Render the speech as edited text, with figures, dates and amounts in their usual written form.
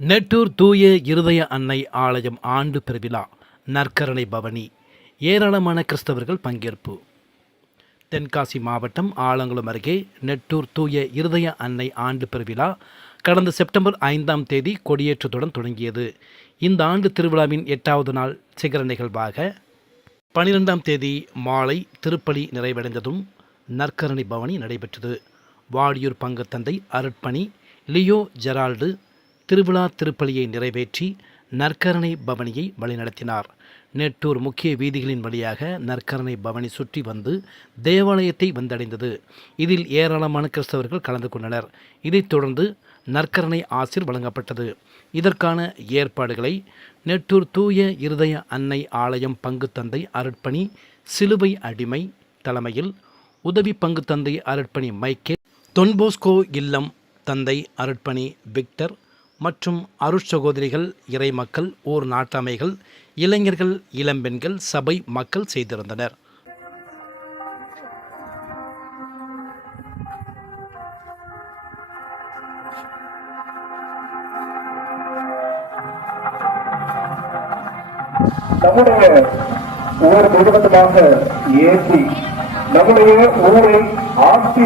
நெட்டூர் தூய இருதய அன்னை ஆலயம் ஆண்டு பெருவிழா நற்கரணை பவனி. ஏராளமான கிறிஸ்தவர்கள் பங்கேற்பு. தென்காசி மாவட்டம் ஆலங்குளம் அருகே நெட்டூர் தூய இருதய அன்னை ஆண்டு பெருவிழா கடந்த செப்டம்பர் 5ஆம் தேதி கொடியேற்றத்துடன் தொடங்கியது. இந்த ஆண்டு திருவிழாவின் 8வது நாள் சிகர நிகழ்வாக 12ஆம் தேதி மாலை திருப்பலி நிறைவடைந்ததும் நற்கரணை பவனி நடைபெற்றது. வாடியூர் பங்குத்தந்தை அருட்பணி லியோ ஜெரால்டு திருவிழா திருப்பலியை நிறைவேற்றி நற்கரணை பவனியை வழிநடத்தினார். நெட்டூர் முக்கிய வீதிகளின் வழியாக நற்கரணை பவனி சுற்றி வந்து தேவாலயத்தை வந்தடைந்தது. இதில் ஏராளமான கிறிஸ்தவர்கள் கலந்து கொண்டனர். இதைத் தொடர்ந்து நற்கரணை ஆசிர் வழங்கப்பட்டது. இதற்கான ஏற்பாடுகளை நெட்டூர் தூய இருதய அன்னை ஆலயம் பங்குத்தந்தை அருட்பணி சிலுவை அடிமை தலைமையில் உதவி பங்குத்தந்தை அருட்பணி மைக்கேல், தொன்போஸ்கோ இல்லம் தந்தை அருட்பணி விக்டர் மற்றும் அருட்சகோதரிகள், இறை மக்கள், ஊர் நாட்டாமைகள், இளைஞர்கள், இளம்பெண்கள், சபை மக்கள் செய்திருந்தனர். நம்முடைய ஊர் முழுவதுமாக ஏற்றி நம்முடைய ஊரை ஆட்சி